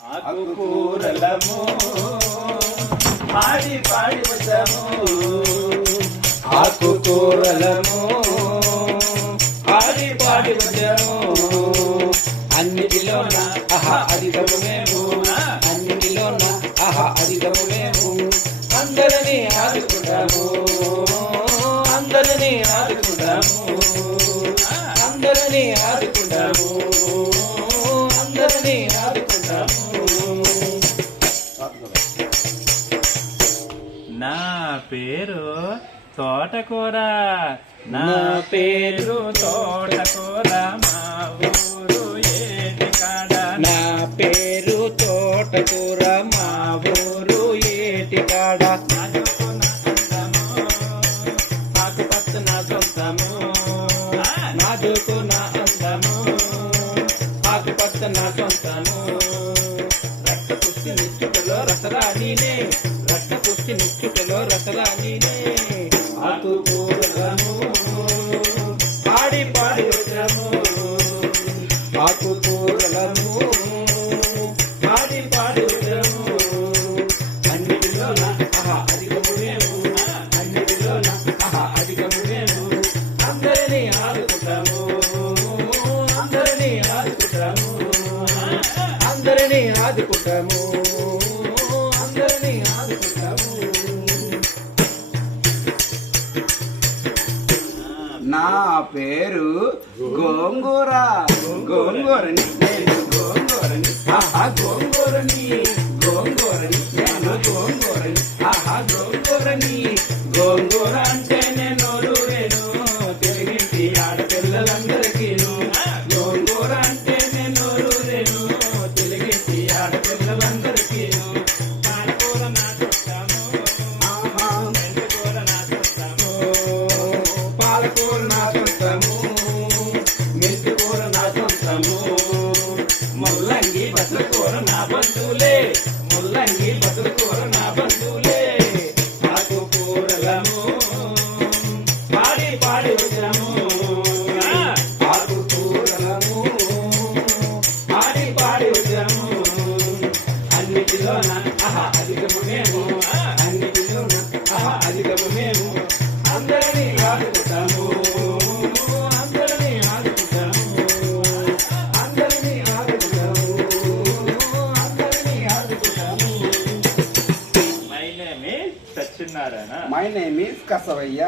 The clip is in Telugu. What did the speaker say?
ఆకుకూరలము పాడి పాడి వచ్చాము, ఆకుకూరలము పాడి పాడి వచ్చాము. అన్నిటిలోన ఆహా అధికము మేము, అన్నిటిలోన ఆహా అధికము మేము. అందరినీ ఆదుకుంటాము, అందరినీ ఆదుకుంటాము, అందరినీ ఆదుకుంటాము, అందరినీ ఆదుకుంటాము. నా పేరు తోటకూర, నా పేరు తోటకూర, మా ఊరు ఏటికాడ. నా పేరు తోటకూర, మా ఊరు ఏటికాడ. ఆకుపచ్చ నా సొంతము, నాజుకు నా అందము, ఆకుపచ్చ నా సొంతము. రక్త పుష్టి నిచ్చుటలో రసరాణినే, రక్త పుష్టి నిచ్చుటలో రసరాణినే. ఆకుకూరలము పాడి పాడి వచ్చాము, ఆకుకూరలము పాడి పాడి వచ్చాము. అన్నిటిలోన ఆహా అధికము మేము, అన్నిటిలోన ఆహా అధికము మేము. అందరినీ ఆదుకుంటాము, అందరినీ ఆదుకుంటాము, అందరినీ ఆదుకుంటాము, అందరినీ ఆదుకుంటాము. నా పేరు గోంగూర, గోంగూరని నేను, గోంగూరని ఆహా గోంగూరని, గోంగూరని నేను, గోంగూరని ఆహా గోంగూరని. గోంగూర అంటే నేను నూరేను తెలుగింటి ఆడపిల్లలందరికీను. గోంగూర అంటే నేను నూరేను తెలుగింటి ఆడపిల్లలందరికీను. పాలకూర నా చూస్తాము, మెంతికూర నా చూస్తాము, పాలకూర నా సొంతము, మెంతికూర నా సొంతము. ముల్లంగి బతుకూర నా బంధువులే, ముల్లంగి బతుకూర నా బంధువులే. ఆకుకూరలము పాడి పాడి వచ్చాము, ఆకుకూరలము పాడి పాడి వచ్చాము. అన్నిటిలోన ఆహా అధికము మేము, అన్నిటిలోన ఆహా అధికము మేము. అందరినీ ఆదుకుంటాము, అందరినీ ఆదుకుంటాము, అందరినీ ఆదుకుంటాము, అందరినీ ఆదుకుంటాము. My name is Satyanarayana. My name is కసవయ్య.